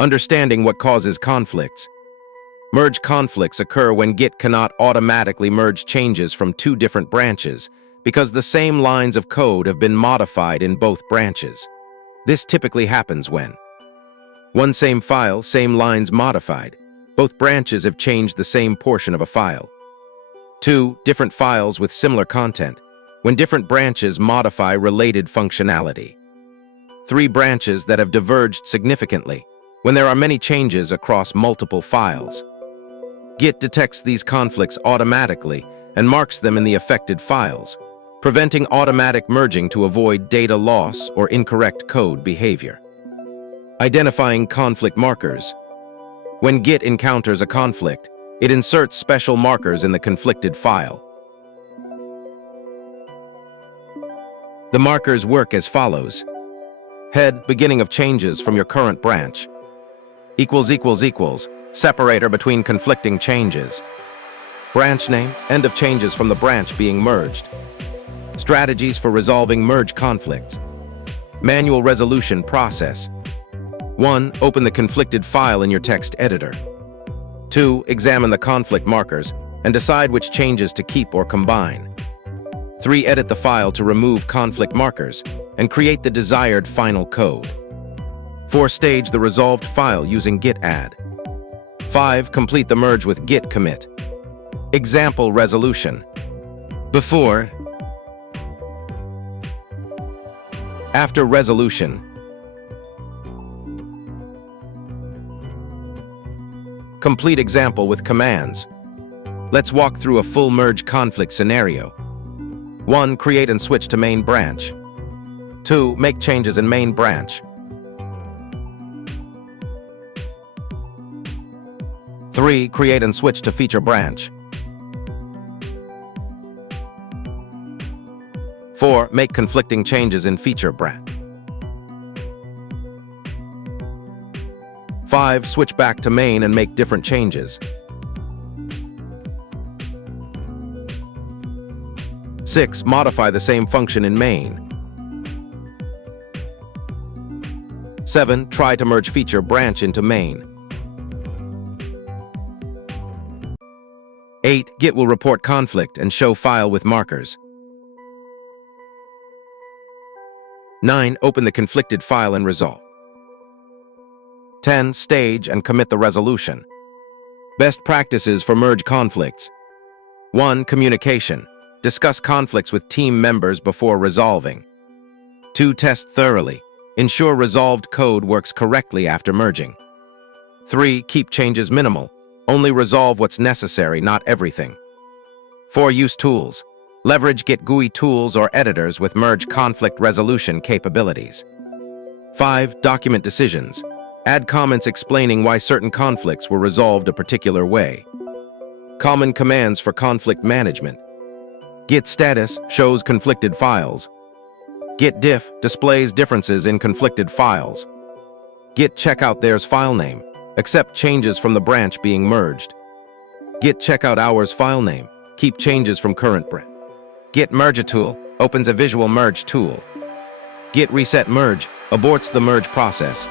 Understanding what causes conflicts. Merge conflicts occur when Git cannot automatically merge changes from two different branches because the same lines of code have been modified in both branches. This typically happens when one same file, same lines modified. Both branches have changed the same portion of a file. Two, different files with similar content, when different branches modify related functionality. Three, branches that have diverged significantly, when there are many changes across multiple files. Git detects these conflicts automatically and marks them in the affected files, preventing automatic merging to avoid data loss or incorrect code behavior. Identifying conflict markers. When Git encounters a conflict, it inserts special markers in the conflicted file. The markers work as follows. Head, beginning of changes from your current branch. ===, separator between conflicting changes. Branch name, end of changes from the branch being merged. Strategies for resolving merge conflicts. Manual resolution process. 1. Open the conflicted file in your text editor. 2. Examine the conflict markers and decide which changes to keep or combine. 3. Edit the file to remove conflict markers and create the desired final code. 4. Stage the resolved file using git add. 5. Complete the merge with git commit. Example resolution. Before. After resolution. Complete example with commands. Let's walk through a full merge conflict scenario. 1. Create and switch to main branch. 2. Make changes in main branch. 3. Create and switch to feature branch. 4. Make conflicting changes in feature branch. 5. Switch back to main and make different changes. 6. Modify the same function in main. 7. Try to merge feature branch into main. 8. Git will report conflict and show file with markers. 9. Open the conflicted file and resolve. 10. Stage and commit the resolution. Best practices for merge conflicts. 1. Communication. Discuss conflicts with team members before resolving. 2. Test thoroughly. Ensure resolved code works correctly after merging. 3. Keep changes minimal. Only resolve what's necessary, not everything. 4. Use tools. Leverage Git GUI tools or editors with merge conflict resolution capabilities. 5. Document decisions. Add comments explaining why certain conflicts were resolved a particular way. Common commands for conflict management. Git status shows conflicted files. Git diff displays differences in conflicted files. Git checkout there's file name. Accept changes from the branch being merged. Git checkout hours file name. Keep changes from current branch. Git merge tool opens a visual merge tool. Git reset merge aborts the merge process.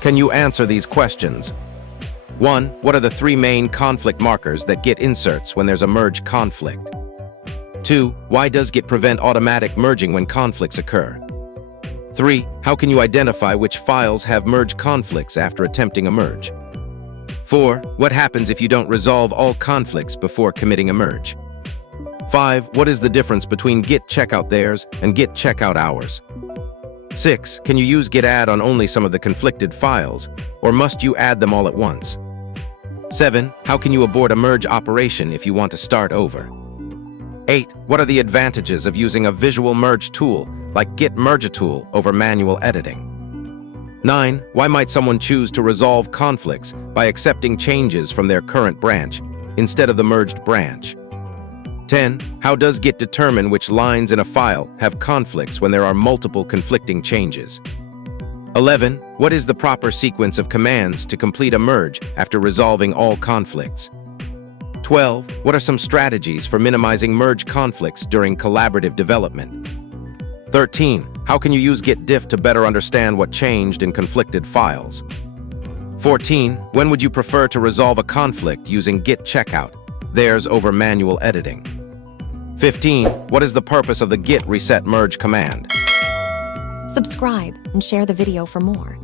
Can you answer these questions? 1. What are the 3 main conflict markers that Git inserts when there's a merge conflict? 2. Why does Git prevent automatic merging when conflicts occur? 3. How can you identify which files have merge conflicts after attempting a merge? 4. What happens if you don't resolve all conflicts before committing a merge? 5. What is the difference between Git checkout theirs and Git checkout ours? 6. Can you use git add on only some of the conflicted files, or must you add them all at once? 7. How can you abort a merge operation if you want to start over? 8. What are the advantages of using a visual merge tool like Git merge tool over manual editing? 9. Why might someone choose to resolve conflicts by accepting changes from their current branch instead of the merged branch? 10. How does Git determine which lines in a file have conflicts when there are multiple conflicting changes? 11. What is the proper sequence of commands to complete a merge after resolving all conflicts? 12. What are some strategies for minimizing merge conflicts during collaborative development? 13. How can you use Git diff to better understand what changed in conflicted files? 14. When would you prefer to resolve a conflict using Git checkout? Theirs over manual editing. 15. What is the purpose of the git reset merge command? Subscribe and share the video for more.